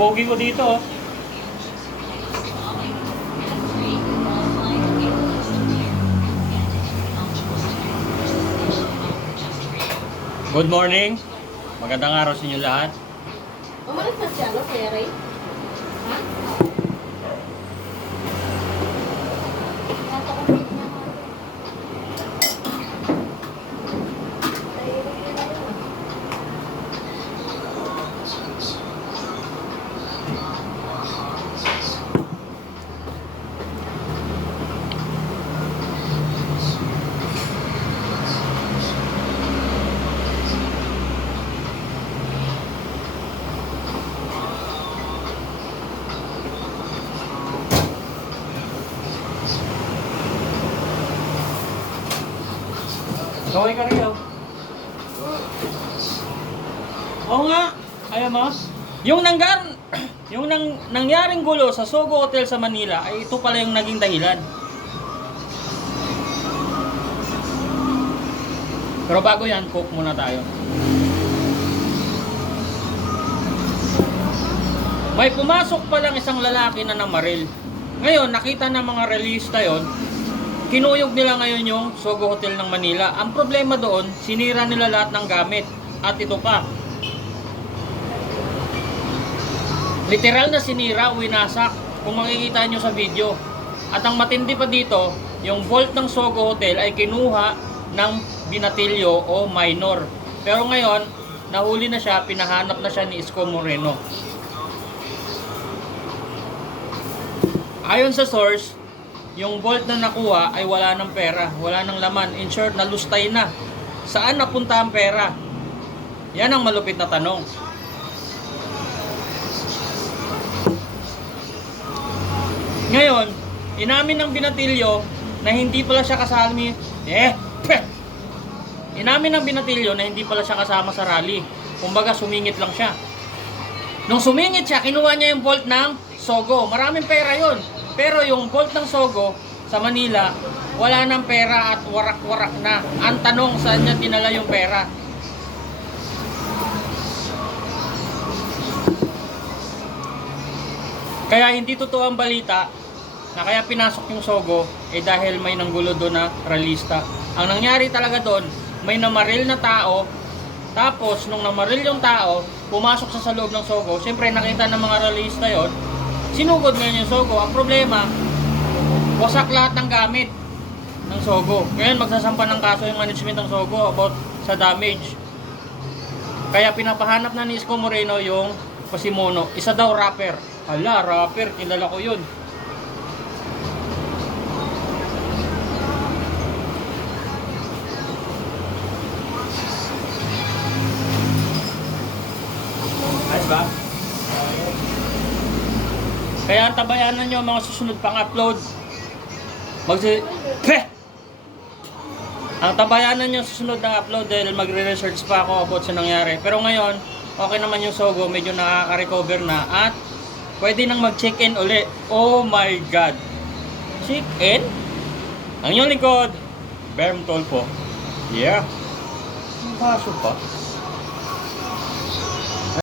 Pogi ko dito, oh. Good morning. Magandang araw sa inyo lahat. Umalis na siya, no, Kuya Ray? Ha? Kaway ka rin, oh. Oo nga. Ayan mo. Yung nangyaring gulo sa Sogo Hotel sa Manila ay ito pala yung naging dahilan. Pero bago yan, cook muna tayo. May pumasok palang isang lalaki na namaril. Ngayon, nakita ng mga realista yon. Kinuyog nila ngayon yung Sogo Hotel ng Manila. Ang problema doon, sinira nila lahat ng gamit. At ito pa. Literal na sinira, winasak. Kung makikita nyo sa video. At ang matindi pa dito, yung vault ng Sogo Hotel ay kinuha ng binatilyo o minor. Pero ngayon, nahuli na siya, pinahanap na siya ni Isko Moreno. Ayon sa source, yung vault na nakuha ay wala ng pera, wala ng laman. In short, nalustay na. Saan napunta ang pera? Yan ang malupit na tanong. Ngayon, inamin ng binatilyo na hindi pala siya kasama Inamin ng binatilyo na hindi pala siya kasama sa rally. Kumbaga, sumingit lang siya. Nung sumingit siya, kinuha niya yung vault ng Sogo. Maraming pera yon. Pero yung vault ng Sogo sa Manila, wala ng pera at warak-warak na. Ang tanong, saan niya dinala yung pera? Kaya hindi totoo ang balita na kaya pinasok yung Sogo dahil may nanggulo doon na realista. Ang nangyari talaga doon, may namaril na tao. Tapos nung namaril yung tao, pumasok sa loob ng Sogo. Siyempre nakita ng mga realista yon. Sinugod ngayon yung Sogo. Ang problema, wasak lahat ng gamit ng Sogo. Ngayon magsasampa ng kaso yung management ng Sogo about sa damage. Kaya pinapahanap na ni Isko Moreno yung Pasimono. Isa daw rapper. Hala, rapper, kilala ko yun. Ayos ba? Kaya ang tabayanan nyo ang mga susunod pang upload. Ang tabayanan nyo susunod na upload dahil magre-research pa ako about sa nangyari. Pero ngayon, okay naman yung Sogo, medyo nakaka-recover na at pwede nang mag-check-in uli. Oh my God! Check-in? Ang inyong likod, Berm Tolpo. Yeah. Ang paso pa.